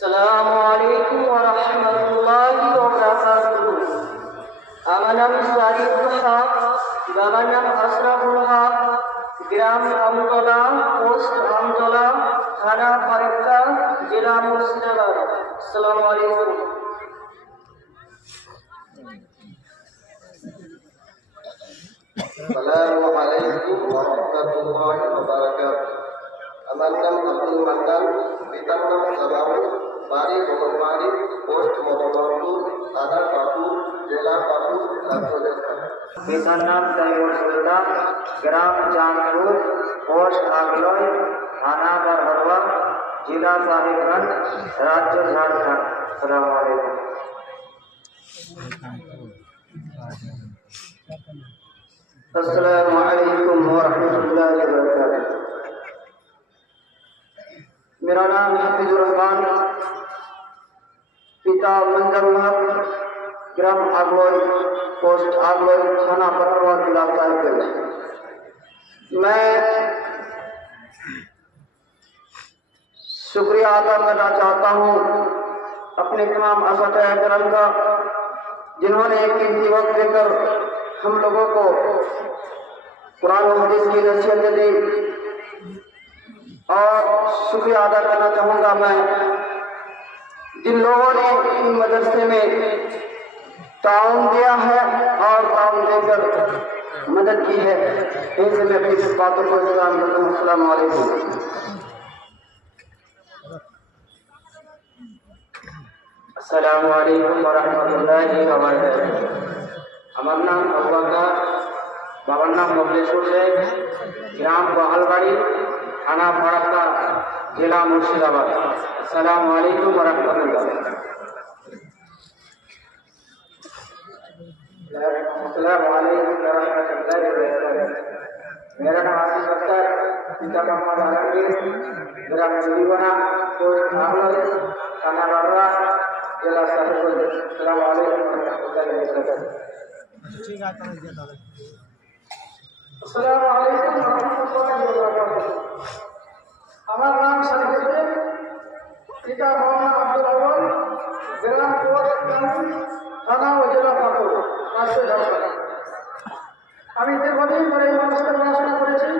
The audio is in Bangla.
আসসালামু আলাইকুম ওয়া রাহমাতুল্লাহি ওয়া বারাকাতুহু। আমার নাম সারিফুল হক, বাবার নাম আশরাফুল হক, গ্রাম আমতলা, পোস্ট আমতলা, থানা ফারাক্কা, জেলা মুর্শিদাবাদ। আসসালামু আলাইকুম। আসসালামু আলাইকুম ওয়া রাহমাতুল্লাহি ওয়া বারাকাতুহু। আমার নাম আব্দুল মান্নান, পিতার নাম সালাউল, বাড়ি বগলবাড়ি, পোস্ট মোহাম্মদপুর, থানা পাকুড়, জেলা পাকুড়, রাজ্য ঝাড়খণ্ড। পিতার নাম তাইমুর সুলতান, গ্রাম চাঁদপুর, পোস্ট আগলই, থানা বারহরবা, জেলা সাহেবগঞ্জ, রাজ্য ঝাড়খণ্ড। আসসালামু আলাইকুম। अस्सलामु अलैकुम व रहमतुल्लाहि व बरकातुहू। मेरा नाम हफीजुर रहमान, पिता मंजरुल हक, ग्राम आगलोई, पोस्ट आगलोई, थाना बरहरवा, जिला साहिबगंज। मैं शुक्रिया अदा करना चाहता हूँ अपने तमाम असतिज़ाए करम का, जिन्होंने एक कीमती वक्त देकर हम लोगों को कुरान और हदीस की नसीहत दी। और शुक्रिया अदा करना चाहूँगा मैं जिन लोगों ने इन मदरसे में ताउन दिया है और ताउन देकर मदद की है। इनसे मैं अपनी बातों को सलाम करता हूँ। अस्सलामु अलैकुम। अस्सलामु अलैकुम व रहमतुल्लाहि व बरकातुहू। আমার নাম আবু বকর, বাবার নাম মখলেসুর শেখ, গ্রাম বহালবাড়ি, থানা ফারাক্কা, জেলা মুর্শিদাবাদ। আসসালামু আলাইকুম ওয়া রাহমাতুল্লাহ। अस्सलामु अलैकुम व रहमतुल्लाहि व बरकातुहू। मेरा नाम आसिफ अख्तर, पिता मोहम्मद आलमगीर, ग्राम जुलीवाना, पोस्ट आगलोई, थाना बरहरवा, जिला साहिबगंज। अस्सलामु अलैकुम व रहमतुल्लाहि व बरकातुहू। अस्सलामु अलैकुम व रहमतुल्लाहि व बरकातुहू। আমার নাম সারিফুদ্দিন, পিতা মোহাম্মদ আব্দুল আউয়াল, গ্রাম পোস্ট কান্দি, থানা ও জেলা পাকুড়, রাজ্য ঝাড়খণ্ড। আমি দীর্ঘদিন ধরে এই মানুষকে পড়াশোনা করেছি।